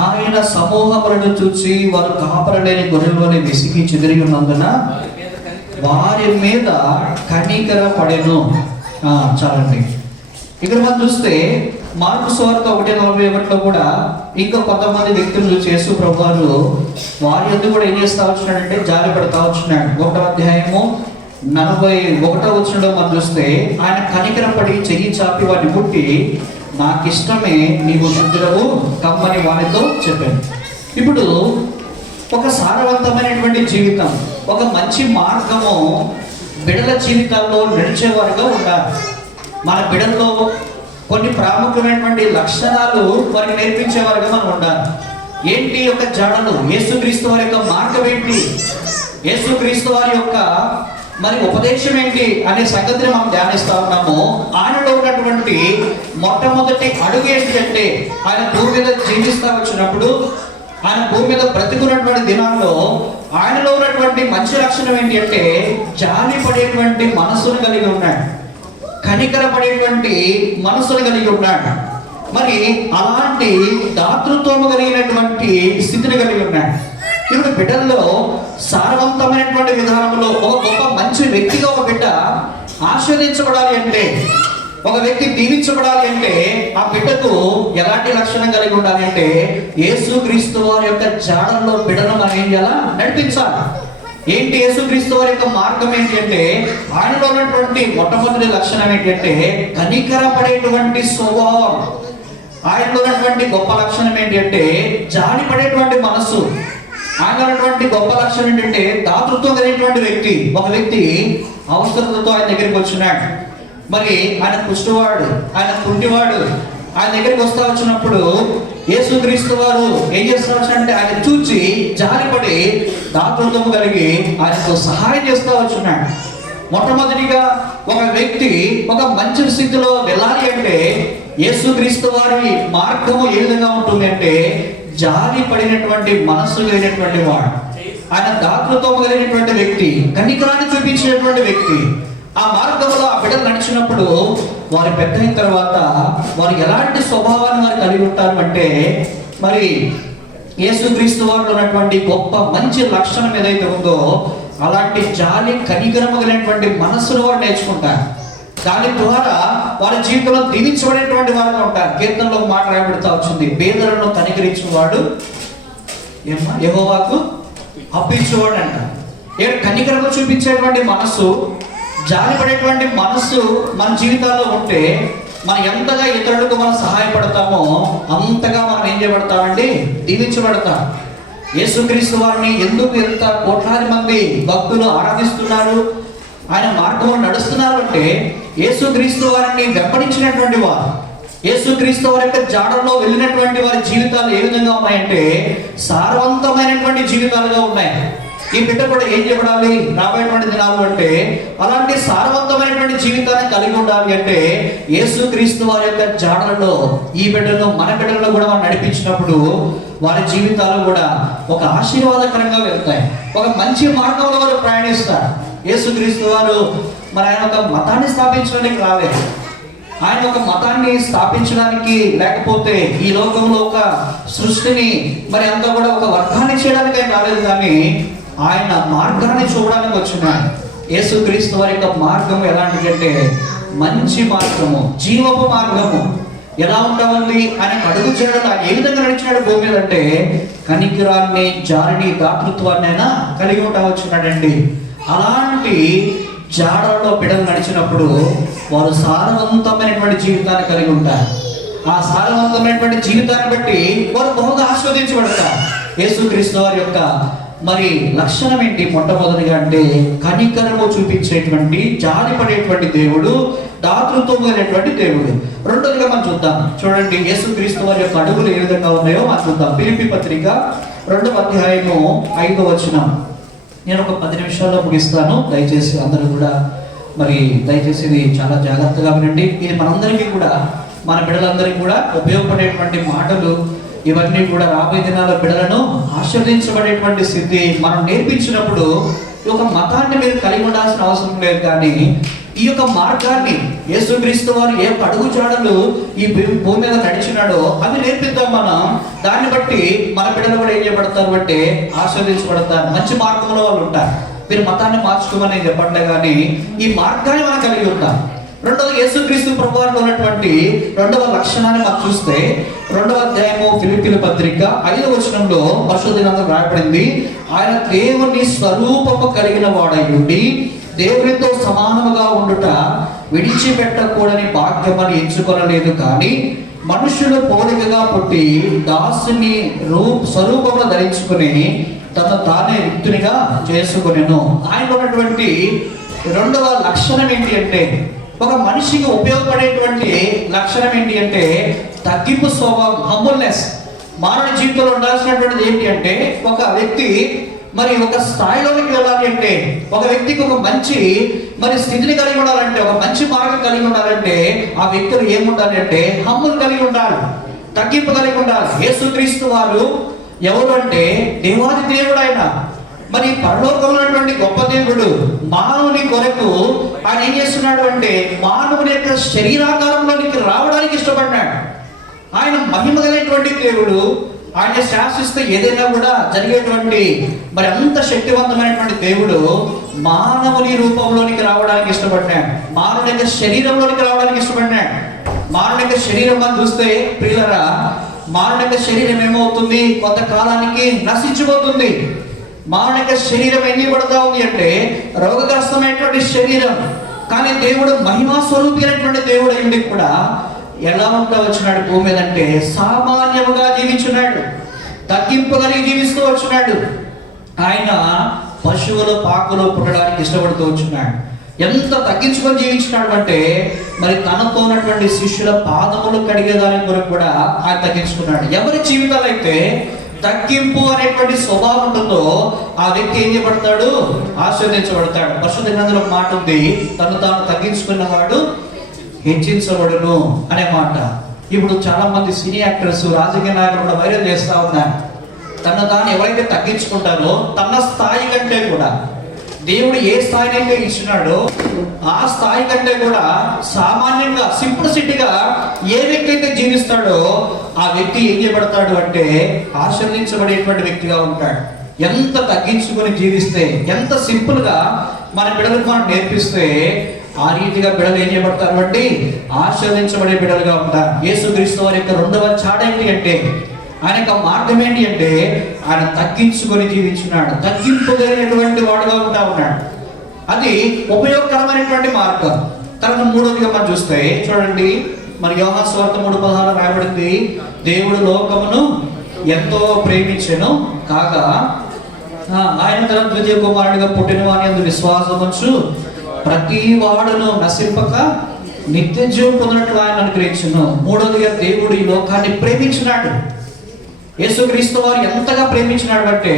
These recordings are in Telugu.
ఆయన సమూహములను చూసి వారు కాపరలేని గొర్రెలని విసిగి చెదిరి ఉన్నందున వారి మీద కనికర పడెను. చాలండి. ఇక్కడ మనం చూస్తే మార్కు సువార్త 1:41 కూడా ఇంకా కొంతమంది వ్యక్తులు చూసి యేసు ప్రభువారు వారి యందు కూడా ఏం చేస్తా వచ్చినాడంటే జాలి పడతా వచ్చినాడు. 1వ అధ్యాయము 41వ వచనంలో మనం చూస్తే ఆయన కనికరపడి చెయ్యి చాపి వారిని ముట్టి నాకిష్టమే నీవు శుద్ధుడవు కమ్మని వారితో చెప్పాను. ఇప్పుడు ఒక సారవంతమైనటువంటి జీవితం, ఒక మంచి మార్గము బిడ్డల జీవితాల్లో నడిచేవారుగా ఉండాలి. మన బిడ్డల్లో కొన్ని ప్రాముఖ్యమైనటువంటి లక్షణాలు వారికి నేర్పించేవారుగా మనం ఉండాలి. ఏంటి యొక్క జాడలు, యేసుక్రీస్తు వారి యొక్క మార్గం ఏంటి, యేసుక్రీస్తు వారి యొక్క మరి ఉపదేశం ఏంటి అనే సంగతిని మనం ధ్యానిస్తా ఉన్నాము. ఆయనలో ఉన్నటువంటి మొట్టమొదటి అడుగు ఏంటి అంటే, ఆయన భూమి మీద జీవిస్తా వచ్చినప్పుడు, ఆయన భూమి మీద బ్రతికున్నటువంటి దినాల్లో ఆయనలో ఉన్నటువంటి మంచి లక్షణం ఏంటి అంటే జాలి పడేటువంటి మనస్సును కలిగి ఉన్నాడు, కనికర పడేటువంటి మనస్సును కలిగి ఉన్నాడు. మరి అలాంటి దాతృత్వము కలిగినటువంటి స్థితిని కలిగి ఉన్నాడు. ఇప్పుడు బిడ్డల్లో సారవంతమైనటువంటి విధానంలో ఒక గొప్ప మంచి వ్యక్తిగా ఒక బిడ్డ ఆస్వాదించబడాలి అంటే, ఒక వ్యక్తి దీవించబడాలి అంటే ఆ బిడ్డకు ఎలాంటి లక్షణం కలిగి ఉండాలి అంటే యేసుక్రీస్తు వారి యొక్క జాడల్లో బిడ్డను మనం ఏం చేయాలా, నడిపించాలి. ఏంటి యేసుక్రీస్తు వారి యొక్క మార్గం ఏంటి అంటే, ఆయనలో ఉన్నటువంటి మొట్టమొదటి లక్షణం ఏంటంటే కనికర పడేటువంటి స్వభావం. ఆయనలో ఉన్నటువంటి గొప్ప లక్షణం ఏంటి అంటే జాలి పడేటువంటి మనస్సు. ఆయన ఉన్నటువంటి గొప్ప లక్షణం ఏంటంటే దాతృత్వం కలిగినటువంటి వ్యక్తి. ఒక వ్యక్తి అవసరతతో ఆయన దగ్గరికి వచ్చినాడు. మరి ఆయన కుష్ఠవాడు, ఆయన కుంటివాడు ఆయన దగ్గరికి వస్తా వచ్చినప్పుడు యేసుక్రీస్తు వారు ఏం చేస్తా వచ్చాడంటే ఆయన చూచి జాలిపడి దాతృత్వం కలిగి ఆయనకు సహాయం చేస్తా వచ్చున్నాడు. మొట్టమొదటిగా ఒక వ్యక్తి ఒక మంచి స్థితిలో వెళ్ళాలి అంటే యేసుక్రీస్తు వారి మార్గము ఏ విధంగా ఉంటుంది అంటే జాలి పడినటువంటి మనస్సు కలిగినటువంటి వాడు, ఆయన దాతృత్వం కలిగినటువంటి వ్యక్తి, కనికరాన్ని చూపించినటువంటి వ్యక్తి. ఆ మార్గంలో ఆ బిడ్డలు నడిచినప్పుడు వారు పెద్ద అయిన తర్వాత వారు ఎలాంటి స్వభావాన్ని వారు కలిగి ఉంటారు అంటే, మరి యేసుక్రీస్తు వారిలో ఉన్నటువంటి గొప్ప మంచి లక్షణం ఏదైతే ఉందో అలాంటి జాలి కనికరము కలిగినటువంటి మనస్సును వారు నేర్చుకుంటారు. దాని ద్వారా వారి జీవితంలో దీవించబడేటువంటి వారుగా ఉంటారు. కీర్తనలో మాట రాయబడుతూ వచ్చింది, పేదలను కనికరించేవాడు యెహోవాకు అప్పించేవాడు అంట. కనికరము చూపించేటువంటి మనస్సు, జాలి పడేటువంటి మనస్సు మన జీవితాల్లో ఉంటే మనం ఎంతగా ఇతరులకు మనం సహాయపడతామో అంతగా మనం ఏం చేయబడతామండి, దీవించబడతాం. యేసుక్రీస్తు వారిని ఎందుకు ఎంత కోట్లాది మంది భక్తులు ఆరాధిస్తున్నారు, ఆయన మార్గంలో నడుస్తున్నారు అంటే యేసుక్రీస్తు వారిని వెంబడించినటువంటి వారు, యేసుక్రీస్తు వారి యొక్క జాడల్లో వెళ్ళినటువంటి వారి జీవితాలు ఏ విధంగా ఉన్నాయంటే సారవంతమైనటువంటి జీవితాలుగా ఉన్నాయి. ఈ బిడ్డ కూడా ఏం చేయబడాలి రాబోయేటువంటి దినాలు అంటే అలాంటి సారవంతమైనటువంటి జీవితాన్ని కలిగి ఉండాలి అంటే యేసుక్రీస్తు వారి యొక్క జాడలలో ఈ బిడ్డలను మన బిడ్డలను కూడా మనం నడిపించినప్పుడు వారి జీవితాలు కూడా ఒక ఆశీర్వాదకరంగా వెళ్తాయి, ఒక మంచి మార్గంలో వారు ప్రయాణిస్తారు. యేసుక్రీస్తు వారు మరి ఆయన ఒక మతాన్ని స్థాపించడానికి రాలేదు. ఆయన ఒక మతాన్ని స్థాపించడానికి లేకపోతే ఈ లోకంలో ఒక సృష్టిని మరి అంతా కూడా ఒక వర్గాన్ని చేయడానికి ఆయన రాలేదు, కానీ ఆయన మార్గాన్ని చూడడానికి వచ్చినాడు. యేసుక్రీస్తు వారి యొక్క మార్గము ఎలాంటిదంటే మంచి మార్గము, జీవపు మార్గము. ఎలా ఉంటామండి ఆయన అడుగు చేయడం ఏ విధంగా నడిచినాడు భూమి మీద అంటే కనికరాన్ని, జాలిని, దాతృత్వాన్ని అయినా కలిగి ఉంటా వచ్చినాడండి. అలాంటి జాడల్లో బిడ్డలు నడిచినప్పుడు వారు సారవంతమైనటువంటి జీవితాన్ని కలిగి ఉంటారు. ఆ సారవంతమైనటువంటి జీవితాన్ని బట్టి వారు బహుగా ఆస్వాదించబడతారు. యేసుక్రీస్తు వారి యొక్క మరి లక్షణం ఏంటి? మొట్టమొదటిగా అంటే కనికరము చూపించేటువంటి, జాలి పడేటువంటి దేవుడు, దాతృత్వం అనేటువంటి దేవుడు. రెండోదిగా మనం చూద్దాం. చూడండి యేసుక్రీస్తు వారి యొక్క అడుగులు ఏ విధంగా ఉన్నాయో మనం చూద్దాం. ఫిలిప్పీ పత్రిక 2వ అధ్యాయము 5వ వచనం. నేను ఒక 10 నిమిషాల్లో ముగిస్తాను. దయచేసి అందరూ కూడా మరి దయచేసి ఇది చాలా జాగ్రత్తగా వినండి. ఇది మనందరికీ కూడా, మన బిడ్డలందరికీ కూడా ఉపయోగపడేటువంటి మాటలు. ఇవన్నీ కూడా రాబోయే దినాల బిడ్డలను ఆశీర్వదించబడేటువంటి స్థితి మనం నేర్పించినప్పుడు ఈ యొక్క మతాన్ని మీరు కలిగి ఉండాల్సిన అవసరం లేదు, కానీ ఈ యొక్క మార్గాన్ని యేసుక్రీస్తు యేసుక్రీస్తు వారు ఏ అడుగు జాడలు ఈ భూమి మీద నడిచినాడో అవి నేర్పిద్దాం మనం. దాన్ని బట్టి మన బిడ్డలు కూడా ఏం చేయబడతారు అంటే ఆశీర్వదించబడతారు, మంచి మార్గంలో వాళ్ళు ఉంటారు. మీరు మతాన్ని మార్చుకోమని నేను చెప్పట్లే, కానీ ఈ మార్గాన్ని మనం కలిగి ఉంటాం. రెండవది, యేసుక్రీస్తు ప్రభువారిలో ఉన్నటువంటి రెండవ లక్షణాన్ని మనం చూస్తే 2వ అధ్యాయము ఫిలిప్పీల పత్రిక 5వ వచనంలో పరిశుద్ధ గ్రంథంలో రాయబడింది, ఆయన దేవుని స్వరూపము కలిగిన వాడై ఉండి దేవునితో సమానముగా ఉండుట విడిచిపెట్టకూడని భాగ్యమని ఎంచుకొనలేదు, కానీ మనుషులు పోలికగా పుట్టి దాసుని స్వరూపంలో ధరించుకుని తను తానే రిక్తునిగా చేసుకునేను. ఆయన ఉన్నటువంటి రెండవ లక్షణం ఏంటి అంటే, ఒక మనిషికి ఉపయోగపడేటువంటి లక్షణం ఏంటి అంటే తగ్గింపు స్వభావం, హంబుల్నెస్. మానవ జీవితంలో ఉండాల్సినటువంటిది ఏంటి అంటే, ఒక వ్యక్తి మరి ఒక స్థాయిలోకి వెళ్ళాలి అంటే, ఒక వ్యక్తికి ఒక మంచి మరి స్థితిని కలిగి ఉండాలంటే, ఒక మంచి మార్గం కలిగి ఉండాలంటే ఆ వ్యక్తులు ఏముండాలి అంటే హంబుల్ కలిగి ఉండాలి, తగ్గింపు కలిగి ఉండాలి. యేసుక్రీస్తు వారు ఎవరు అంటే దేవాది దేవుడు. ఆయన మరి పరలోకంలో ఉన్నటువంటి గొప్ప దేవుడు మానవుని కొరకు ఆయన ఏం చేస్తున్నాడు అంటే మానవుని యొక్క శరీరాకారంలోనికి రావడానికి ఇష్టపడ్డాడు. ఆయన మహిమ కలిగినటువంటి దేవుడు. ఆయన శాసిస్తే ఏదైనా కూడా జరిగేటువంటి మరి అంత శక్తివంతమైనటువంటి దేవుడు మానవుని రూపంలోనికి రావడానికి ఇష్టపడ్డాడు, మానవుని యొక్క శరీరంలోనికి రావడానికి ఇష్టపడ్డాడు. మానవుని యొక్క శరీరం అని చూస్తే ప్రియులరా, మానవుని యొక్క శరీరం ఏమవుతుంది, కొంతకాలానికి నశించిపోతుంది. మానవుని యొక్క శరీరం ఏం చేయబడతా ఉంది అంటే రోగగ్రస్తమైనటువంటి శరీరం. కానీ దేవుడు మహిమా స్వరూపి అయినటువంటి దేవుడు అయింది కూడా ఎలా ఉంటా వచ్చినాడు భూమి మీద అంటే సామాన్యముగా జీవించున్నాడు, తగ్గింపు కలిగి జీవిస్తూ వచ్చినాడు. ఆయన పశువుల పాకులో పుట్టడానికి ఇష్టపడుతూ వచ్చినాడు. ఎంత తగ్గించుకొని జీవించినాడు అంటే మరి తనతో ఉన్నటువంటి శిష్యుల పాదములు కడిగేదాని కొరకు కూడా ఆయన తగ్గించుకున్నాడు. ఎవరి జీవితాలు అయితే తగ్గింపు అనేటువంటి స్వభావం ఉంటుందో ఆ వ్యక్తి ఏం చేయబడతాడు, ఆశీర్వదించబడతాడు. పరిశుద్ధ గ్రంథంలో మాట ఉంది, తను తాను తగ్గించుకున్నవాడు హెచ్చించబడును అనే మాట. ఇప్పుడు చాలా మంది సినీ యాక్టర్స్, రాజకీయ నాయకులు కూడా వైరల్ చేస్తా ఉన్నారు. తను తాను ఎవరైతే తగ్గించుకుంటారో తన స్థాయి కంటే కూడా దేవుడు ఏ స్థాయిని అయితే ఇచ్చినాడో ఆ స్థాయి కంటే కూడా సామాన్యంగా సింప్లిసిటీగా ఏ వ్యక్తి అయితే జీవిస్తాడో ఆ వ్యక్తి ఏం చేయబడతాడు అంటే ఆశీర్వదించబడేటువంటి వ్యక్తిగా ఉంటాడు. ఎంత తగ్గించుకొని జీవిస్తే, ఎంత సింపుల్ గా మన బిడ్డలకు మనం నేర్పిస్తే ఆ రీతిగా బిడ్డలు ఏం చేయబడతారు అంటే ఆశీర్వదించబడే బిడ్డలుగా ఉంటారు. యేసుక్రీస్తు వారి యొక్క రెండవ చాడ ఏంటి అంటే, ఆయన యొక్క మార్గం ఏంటి అంటే ఆయన తగ్గించుకొని జీవించున్నాడు, తగ్గింపు కలిగినటువంటి వాడుగా ఉంటా ఉన్నాడు. అది ఉపయోగకరమైనటువంటి మార్గం. తర్వాత మూడవదిగా మనం చూస్తే చూడండి, మరి యోహాను సువార్త 3:16 రాయబడింది, దేవుడు లోకమును ఎంతో ప్రేమించెను కాగా ఆయన తన ద్వితీయ కుమారుడిగా పుట్టిన వాని యందు విశ్వాసముంచు ప్రతి వాడును నశింపక నిత్య జీవం పొందినట్టు ఆయన అనుగ్రహించును. మూడవదిగా దేవుడు ఈ లోకాన్ని ప్రేమించినాడు. యేసుక్రీస్తు వారు ఎంతగా ప్రేమించినాడు అంటే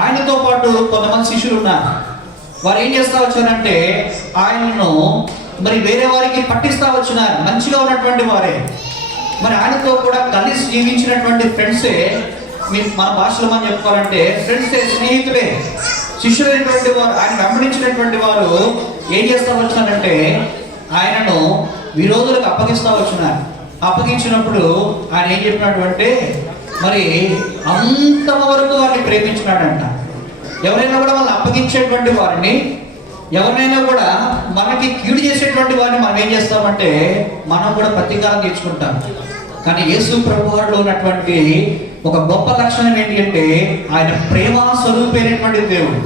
ఆయనతో పాటు కొంతమంది శిష్యులు ఉన్నారు. వారు ఏం చేస్తా వచ్చారంటే ఆయనను మరి వేరే వారికి పట్టిస్తా వచ్చినారు, మంచిగా ఉన్నటువంటి వారే. మరి ఆయనతో కూడా కలిసి జీవించినటువంటి ఫ్రెండ్సే, మన భాషలో మనం చెప్పుకోవాలంటే ఫ్రెండ్సే, స్నేహితులే, శిష్యులైనటువంటి వారు, ఆయన వెంబడించినటువంటి వారు ఏం చేస్తా వచ్చినారంటే ఆయనను విరోధులకు అప్పగిస్తా వచ్చినారు. అప్పగించినప్పుడు ఆయన ఏం చెప్పినట్టు అంటే మరి అంతవరకు వారిని ప్రేమించినాడంట. ఎవరైనా కూడా వాళ్ళని అప్పగించేటువంటి వారిని, ఎవరినైనా కూడా మనకి కీడు చేసేటువంటి వారిని మనం ఏం చేస్తామంటే మనం కూడా ప్రతీకారం తీర్చుకుంటాం. కానీ యేసు ప్రభువులో ఉన్నటువంటి ఒక గొప్ప లక్షణం ఏంటి అంటే ఆయన ప్రేమ స్వరూపైనటువంటి దేవుడు.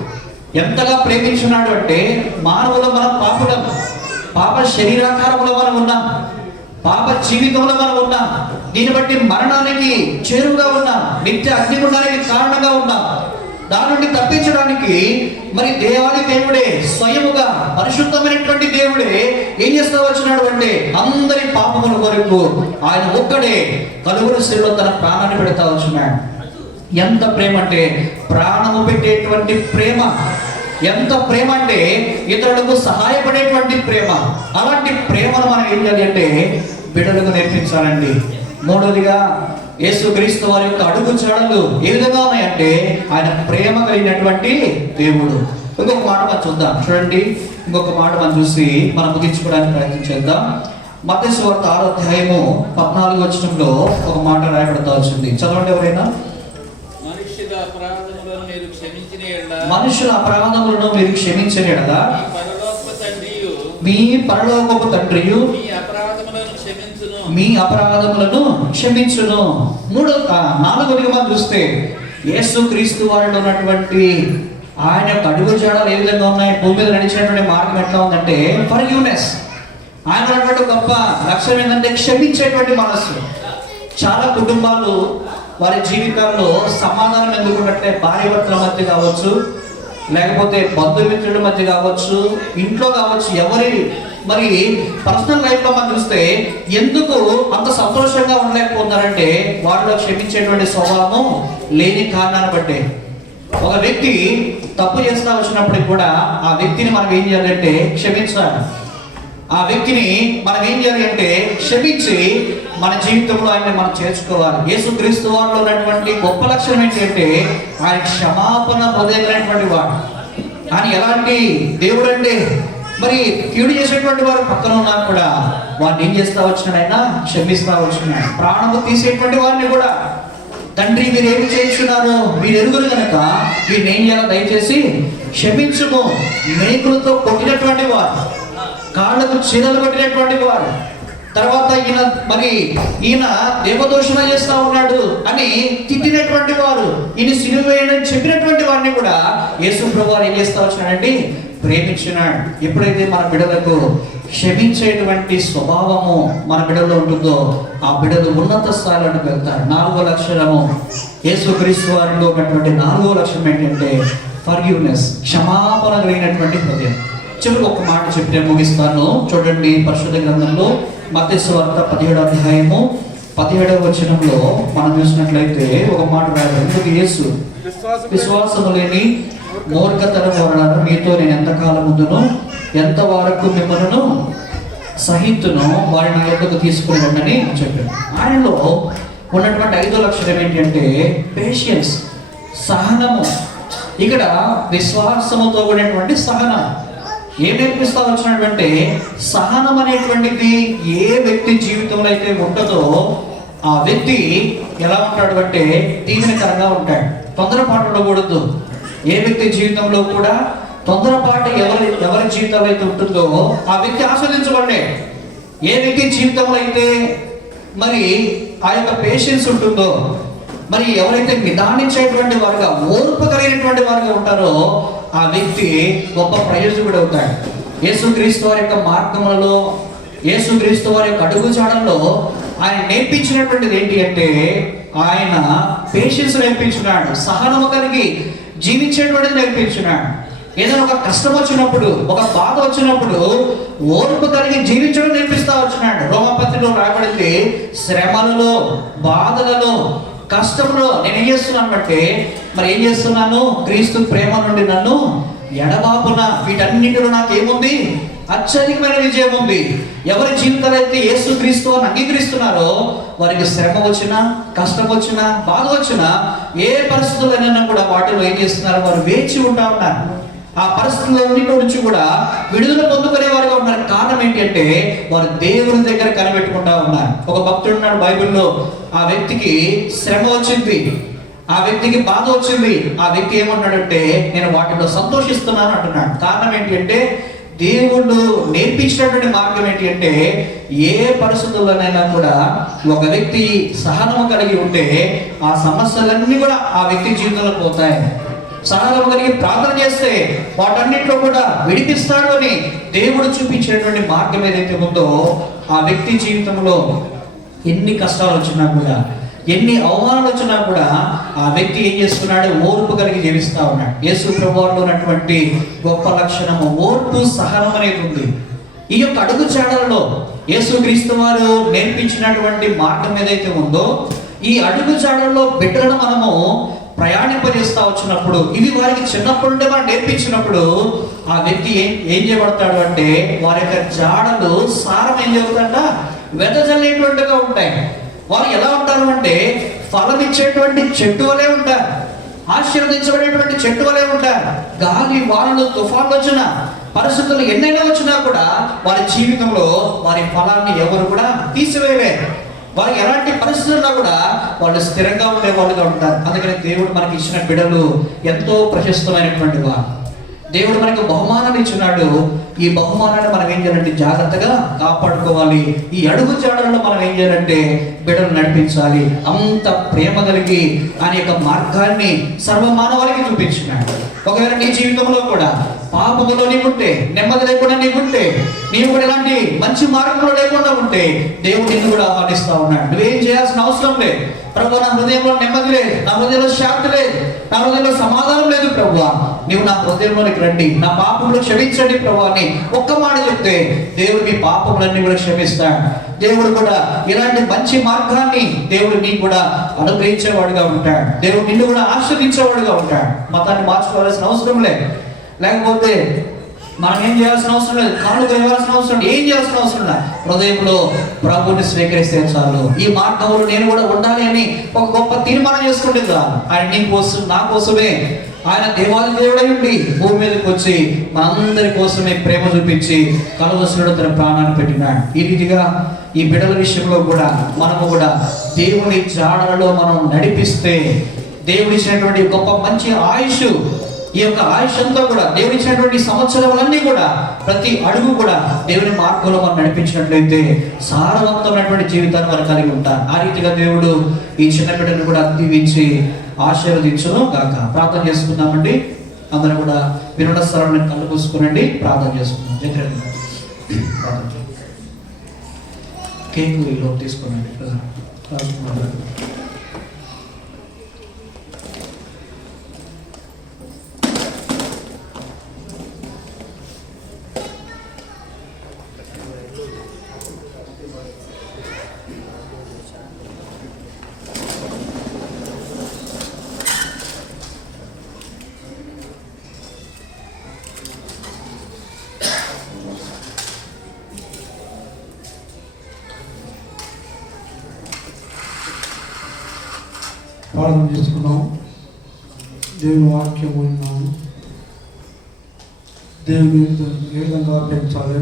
ఎంతగా ప్రేమించున్నాడు అంటే మానవులు మనం పాపులం, పాప శరీరాకారంలో మనం ఉన్నాం, పాప జీవితంలో మనం ఉన్నాం, దీన్ని బట్టి మరణానికి చేరువుగా ఉన్నాం, నిత్య అగ్నిగుండానికి కారణంగా ఉన్నాం. దాని నుండి తప్పించడానికి మరి దేవుడే స్వయముగా పరిశుద్ధమైనటువంటి దేవుడే ఏం చేస్తా వచ్చినాడు అంటే అందరి పాపముల కొరకు ఆయన ఒక్కడే కలువరి శిలువలో తన ప్రాణాన్ని పెడతా వచ్చినాడు. ఎంత ప్రేమ అంటే ప్రాణము పెట్టేటువంటి ప్రేమ, ఎంత ప్రేమ అంటే ఇతరులకు సహాయపడేటువంటి ప్రేమ. అలాంటి ప్రేమను మనం ఏం చేయాలి అంటే బిడ్డలకు నేర్పించాలండి. మూడవదిగా యేసుక్రీస్తు వారి యొక్క అడుగు జాడలు ఏ విధంగా ఉన్నాయంటే ఆయన ప్రేమ కలిగినటువంటి దేవుడు. ఇంకొక మాట మనం చూద్దాం, చూడండి, ఇంకొక మాట మనం చూసి మనం ముగించుకోవడానికి ప్రయత్నం చేద్దాం. మత్తయి సువార్త 6వ అధ్యాయము 14వ వచనంలో ఒక మాట రాయబడతా వచ్చింది. చదవండి ఎవరైనా. మనుషుల అపరాధములను మీరు క్షమించిన యెడల మీ పరలోకపు తండ్రియు మీ అపరాధములను క్షమించును. 4వదిగా మనం చూస్తే యేసు క్రీస్తు వారిలో ఉన్నటువంటి ఆయన యొక్క అడుగు జాడలు ఏ విధంగా ఉన్నాయి, భూమి మీద నడిచినటువంటి మార్గం ఎట్లా ఉందంటే ఫర్గివ్నెస్. ఆయన ఉన్నటువంటి గొప్ప లక్ష్యం ఏంటంటే క్షమించేటువంటి మనస్సు. చాలా కుటుంబాలు వారి జీవితాల్లో సమాధానం ఎందుకుంటే భార్యాభర్తల మధ్య కావచ్చు, లేకపోతే బంధుమిత్రుల మధ్య కావచ్చు, ఇంట్లో కావచ్చు, ఎవరి మరి పర్సనల్ లైఫ్ లో మనం చూస్తే ఎందుకు అంత సంతోషంగా ఉండలేకపోతున్నారంటే వాటిలో క్షమించేటువంటి స్వభావం లేని కారణాన్ని బట్టే. ఒక వ్యక్తి తప్పు చేస్తా వచ్చినప్పటికి కూడా ఆ వ్యక్తిని మనం ఏం చేయాలంటే క్షమించాలి. ఆ వ్యక్తిని మనం ఏం చేయాలి అంటే క్షమించి మన జీవితంలో ఆయన మనం చేర్చుకోవాలి. యేసుక్రీస్తు వారిలో ఉన్నటువంటి గొప్ప లక్షణం ఏంటంటే ఆయన క్షమాపణ హృదయమైనటువంటి వాడు. ఆయన ఎలాంటి దేవుడు అంటే మరి కీడు చేసేటువంటి వారు పక్కన ఉన్నా కూడా వారిని ఏం చేస్తా వచ్చినాడు, ఆయన క్షమిస్తా వచ్చినాడు. ప్రాణము తీసేటువంటి వారిని కూడా తండ్రి మీరు ఏమి చేస్తున్నారు మీరు ఎరుగురు కనుక వీరిని ఏం చేయాలో దయచేసి క్షమించుము. మేకులతో కొట్టినటువంటి వారు, కాళ్ళకు చీరలు కొట్టినటువంటి వారు, తర్వాత ఈయన దేవదోషణ చేస్తా ఉన్నాడు అని తిట్టినటువంటి వారు, ఈయన సిలువ వేయడని చెప్పినటువంటి వారిని కూడా యేసు ప్రభువు ఏం చేస్తా వచ్చినాడండి, ప్రేమించినాడు. ఎప్పుడైతే మన బిడ్డలకు క్షమించేటువంటి స్వభావము మన బిడ్డలో ఉంటుందో ఆ బిడ్డలు ఉన్నత స్థాయిలోకి వెళ్తారు. 4వ లక్షణము యేసుక్రీస్తు వారిలో ఉన్నటువంటి 4వ లక్షణం ఏంటంటే ఫర్గివ్నెస్, క్షమాపణ కలిగినటువంటి హృదయం. చివరికి ఒక మాట చెప్పి నేను ముగిస్తాను. చూడండి పరిశుద్ధ గ్రంథంలో మత్తయి సువార్త 17వ అధ్యాయము 17వ వచనంలో మనం చూసినట్లయితే ఒక మాట రాయబడింది. యేసు విశ్వాసము లేని మూర్ఖతరం వలన మీతో నేను ఎంతకాలం ముందును ఎంత వరకు మిమ్మల్ని సహితును వారిని నా యొక్కకు తీసుకుని ఉండని చెప్పాడు. ఆయనలో ఉన్నటువంటి 5వ లక్షణం ఏంటంటే పేషియన్స్, సహనము. ఇక్కడ విశ్వాసముతో కూడినటువంటి సహనం. ఏం నేర్పిస్తా వచ్చినటువంటి సహనం అనేటువంటిది ఏ వ్యక్తి జీవితంలో అయితే ఉంటుందో ఆ వ్యక్తి ఎలా ఉంటాడు అంటే దీవెనకరంగా ఉంటాడు. తొందరపాటు ఉండకూడదు. ఏ వ్యక్తి జీవితంలో కూడా తొందరపాటు ఎవరి జీవితంలో అయితే ఉంటుందో ఆ వ్యక్తి ఆస్వాదించబడే. ఏ వ్యక్తి జీవితంలో అయితే మరి ఆ యొక్క పేషెన్స్ ఉంటుందో, మరి ఎవరైతే నిదానించేటువంటి వారుగా ఓర్పు కలిగినటువంటి వారుగా ఉంటారో ఆ వ్యక్తి గొప్ప ప్రయోజకుడు అవుతాడు. యేసుక్రీస్తు వారి యొక్క మార్గములలో, యేసుక్రీస్తు వారి యొక్క అడుగుజాడల్లో ఆయన నేర్పించినటువంటిది ఏంటి అంటే ఆయన పేషెన్స్ నేర్పించినాడు, సహనము కలిగి జీవించేటువంటిది నేర్పించినాడు. ఏదైనా ఒక కష్టం వచ్చినప్పుడు, ఒక బాధ వచ్చినప్పుడు ఓర్పు కలిగి జీవించడం నేర్పిస్తా వచ్చినాడు. రోమపత్రికలో రాయబడింది, శ్రమలలో, బాధలలో, కష్టంలో నేను ఏం చేస్తున్నాను అంటే మరి ఏం చేస్తున్నాను, క్రీస్తు ప్రేమ నుండి నన్ను ఎడబాపున వీటన్నిటిలో నాకేముంది, అత్యధికమైన విజయం ఉంది. ఎవరి జీవితాలు అయితే యేసుక్రీస్తు అని అంగీకరిస్తున్నారో వారికి శ్రమ వచ్చినా, కష్టం వచ్చినా, బాధ వచ్చినా, ఏ పరిస్థితులైనా కూడా వాటిలో ఏం చేస్తున్నారు, వారు వేచి ఉంటా ఉన్నారు. ఆ పరిస్థితులన్నిటి నుంచి కూడా విడుదల పొందుకునే వారుగా ఉన్నారు. కారణం ఏంటి అంటే వారు దేవుని దగ్గర కనిపెట్టుకుంటా ఉన్నారు. ఒక భక్తుడు ఉన్నాడు బైబిల్లో, ఆ వ్యక్తికి శ్రమ వచ్చింది, ఆ వ్యక్తికి బాధ వచ్చింది. ఆ వ్యక్తి ఏమన్నాడంటే నేను వాటిలో సంతోషిస్తున్నాను అంటున్నాడు. కారణం ఏంటి అంటే దేవుడు నేర్పించినటువంటి మార్గం ఏంటి అంటే ఏ పరిస్థితుల్లోనైనా కూడా ఒక వ్యక్తి సహనము కలిగి ఉంటే ఆ సమస్యలన్నీ కూడా ఆ వ్యక్తి జీవితంలో పోతాయి. సహనం కలిగి ప్రార్థన చేస్తే వాటన్నిటిలో కూడా విడిపిస్తాడు అని దేవుడు చూపించేటువంటి మార్గం ఏదైతే ఉందో ఆ వ్యక్తి జీవితంలో ఎన్ని కష్టాలు వచ్చినా కూడా, ఎన్ని అవమానాలు వచ్చినా కూడా ఆ వ్యక్తి ఏం చేస్తున్నాడు, ఓర్పు కలిగి జీవిస్తా ఉన్నాడు. యేసు ప్రభువులో ఉన్నటువంటి గొప్ప లక్షణము ఓర్పు, సహనం అనేది ఉంది. ఈ యొక్క అడుగు జాడలలో యేసుక్రీస్తు వారు నేర్పించినటువంటి మార్గం ఏదైతే ఉందో ఈ అడుగు జాడల్లో బిడ్డలను మనము ప్రయాణింపజేస్తా వచ్చినప్పుడు, ఇవి వారికి చిన్నప్పటి నుండే మనం నేర్పించినప్పుడు ఆ వ్యక్తి ఏం చేయబడతాడు అంటే వారి యొక్క జాడలు సారం ఏం చెబుతాడ, వెదజల్లేటువంటిగా ఉంటాయి. వారు ఎలా ఉంటారు అంటే ఫలం ఇచ్చేటువంటి చెట్టు వలె ఉంటారు, ఆశీర్వదించబడేటువంటి చెట్టు వలె ఉంటారు. గాలి వానలు తుఫాన్లు వచ్చిన పరిస్థితులు ఎన్నైనా వచ్చినా కూడా వారి జీవితంలో వారి ఫలాన్ని ఎవరు కూడా తీసివేయలేరు. వారికి ఎలాంటి పరిస్థితుల్లో కూడా వాళ్ళు స్థిరంగా ఉండే వాళ్ళుగా ఉంటారు. అందుకని దేవుడు మనకి ఇచ్చిన బిడ్డలు ఎంతో ప్రశస్తమైనటువంటి వారు. దేవుడు మనకు బహుమానాన్ని ఇచ్చినాడు. ఈ బహుమానాన్ని మనం ఏం చేయాలంటే జాగ్రత్తగా కాపాడుకోవాలి. ఈ అడుగు జాడలలో మనం ఏం చేయాలంటే బిడ్డలు నడిపించాలి. అంత ప్రేమ కలిగి ఆయన యొక్క మార్గాన్ని సర్వమానవాళికి చూపించినాడు. ఒకవేళ నీ జీవితంలో కూడా పాపములో నీకుంటే, నెమ్మది లేకుండా నీకుంటే, నీవు కూడా ఇలాంటి మంచి మార్గంలో లేకుండా ఉంటే దేవుడు నిన్ను కూడా ఆహ్వానిస్తా ఉన్నాడు. నువ్వేం చేయాల్సిన అవసరం లేదు. ప్రభు, నా హృదయంలో నెమ్మది లేదు, నా హృదయంలో శాంతి లేదు, నా హృదయంలో సమాధానం లేదు ప్రభు, నీవు నా హృదయంలోనికి రండి, నా పాపములు క్షమించండి ప్రభు అని ఒక్క మాట చెప్తే దేవుడు మీ పాపములన్నీ కూడా క్షమిస్తాడు. దేవుడు కూడా ఇలాంటి మంచి మార్గాన్ని దేవుడు నీకు కూడా అనుగ్రహించేవాడుగా ఉంటాడు. దేవుడు నిన్ను కూడా ఆశీర్వదించేవాడుగా ఉంటాడు. మతాన్ని మార్చుకోవాల్సిన అవసరం లేదు. లేకపోతే మనం ఏం చేయాల్సిన అవసరం లేదు. కాళ్ళు వేయాల్సిన అవసరం లేదు. ఏం చేయాల్సిన అవసరం లేదు. హృదయంలో ప్రభువుని స్వీకరిస్తే చాలు. ఈ మార్గంలో నేను కూడా ఉండాలి అని ఒక గొప్ప తీర్మానం చేసుకుంటే చాలు. ఆయన నీ కోసం, నా కోసమే, ఆయన దేవాది దేవుడై ఉండి భూమి మీదకి వచ్చి మనందరి కోసమే ప్రేమ చూపించి కలవసుడు తన ప్రాణాన్ని పెట్టినాడు. ఈ రీతిగా ఈ బిడ్డల విషయంలో కూడా మనము కూడా దేవుని జాడలలో మనం నడిపిస్తే దేవుడు ఇచ్చినటువంటి గొప్ప మంచి ఆయుష్, ఈ యొక్క ఆయుష్ అంతా కూడా దేవుడు ఇచ్చినటువంటి సంవత్సరాలన్నీ కూడా ప్రతి అడుగు కూడా దేవుని మార్గంలో మనం నడిపించినట్లయితే సారవంతమైనటువంటి జీవితాన్ని వారు కలిగి ఉంటారు. ఆ రీతిగా దేవుడు ఈ చిన్న బిడ్డను కూడా దీవించి ఆశీర్వదించును గాక. ప్రార్థన చేసుకుందామండి. అందరూ కూడా వినోద స్థలాన్ని కళ్ళు పూసుకునండి. ప్రార్థన చేసుకుందాం. ప్రార్థన కేక్ వీళ్ళు తీసుకున్నాండి. ప్రార్థన చేసుకున్నాం. దేవుని వాక్యం విన్నాము. దేవుని ఏ విధంగా పెంచాలి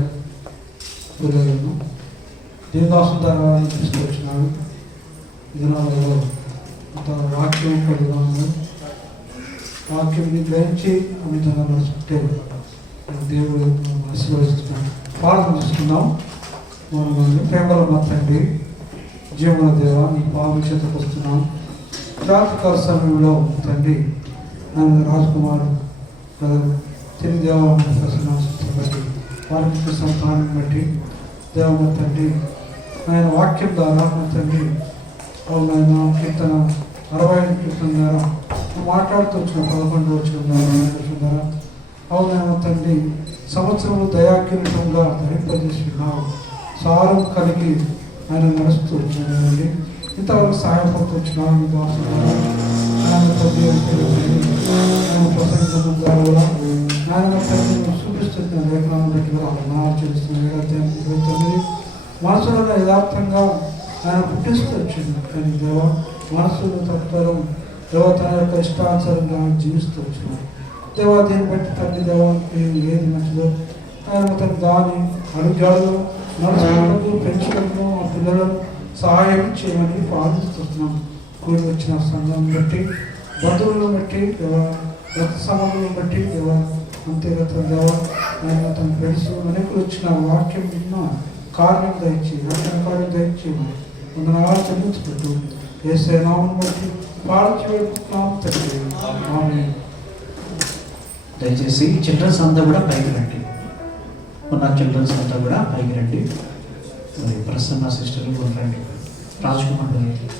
పిల్లలను దేవదాసు ద్వారా తీసుకొచ్చినాడు. దినాలలో అంత వాక్యం కలిగాను. వాక్యంని గ్రహించి ఆ విధంగా నడుచుకుంటే దేవుడు ఆశీర్వదిస్తున్నాడు. ప్రార్థన చేసుకున్నాం. మనం ప్రేమలో మా తండ్రి, జీవన దేవ, నీ పాపం చేతకు వస్తున్నాం. రాత్రికాల సమయంలో తండ్రి నన్ను రాజకుమారు తిరిగి దేవాన్ని బట్టి వారికి సంతానం బట్టి దేవ తండ్రి ఆయన వాక్యం ద్వారా తండ్రి ఆయన కీర్తన 60 కీర్తన ద్వారా మాట్లాడుతూ వచ్చిన 11 వచ్చిన ద్వారా అవునైనా తండ్రి సంవత్సరంలో దయాకిరీటంగా ధరింపజేస్తున్నావు. సారం కలిగి ఆయన నడుస్తూ వచ్చినాడండి. ఇంతవరకు సహాయపడుతూ వచ్చినాడు. మీ దాసు ఆయన ప్రసంగం ద్వారా ఆయన చూపిస్తున్న లేఖనాన్ని బట్టి ఆచరిస్తున్న మనసులో యథార్థంగా ఆయన పుట్టిస్తూ వచ్చింది. కానీ దేవ మనసులో తప్పడం దేవ తన యొక్క ఇష్టానుసారంగా జీవిస్తూ వచ్చినాడు. దేవ దీన్ని బట్టి తండ్రి దేవ ఏది మంచిదో ఆయన తన దాని అడుగుజాడులో నడుచుకుంటూ పెంచుకుంటూ ఆ పిల్లలను సహాయం చేయమని ప్రార్థిస్తున్నాం. కూడి వచ్చిన సంఘం బట్టి, బంధువులను బట్టి, రక్త సంబంధులను బట్టి అంతేగత దేవ ఆయన తన ఫ్రెండ్స్ అనేకులు వచ్చిన వాక్యం విన్న కార్యం దయచి రక్షణ కార్యం దయచేయమని వందనాలు చెల్లించుకుంటూ ఏసే నామం బట్టి పాల్చి వెళ్తున్నాం తండ్రి. ఆమేన్. దయచేసి చిల్డ్రన్స్ అంతా కూడా పైకి రండి. ఉన్న చిల్డ్రన్స్ అంతా కూడా పైకి రండి. మరి ప్రసన్న సిస్టర్ రండి. రాజ్కుమార్ గారు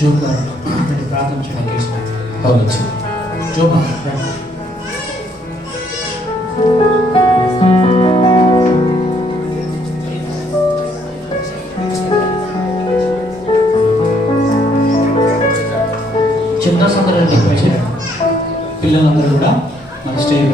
జోబ్ గారు ప్రార్థన చేయడానికి జోబ్ చిన్న సందర్భంగా పిల్లలందరూ కూడా మన స్టేజ్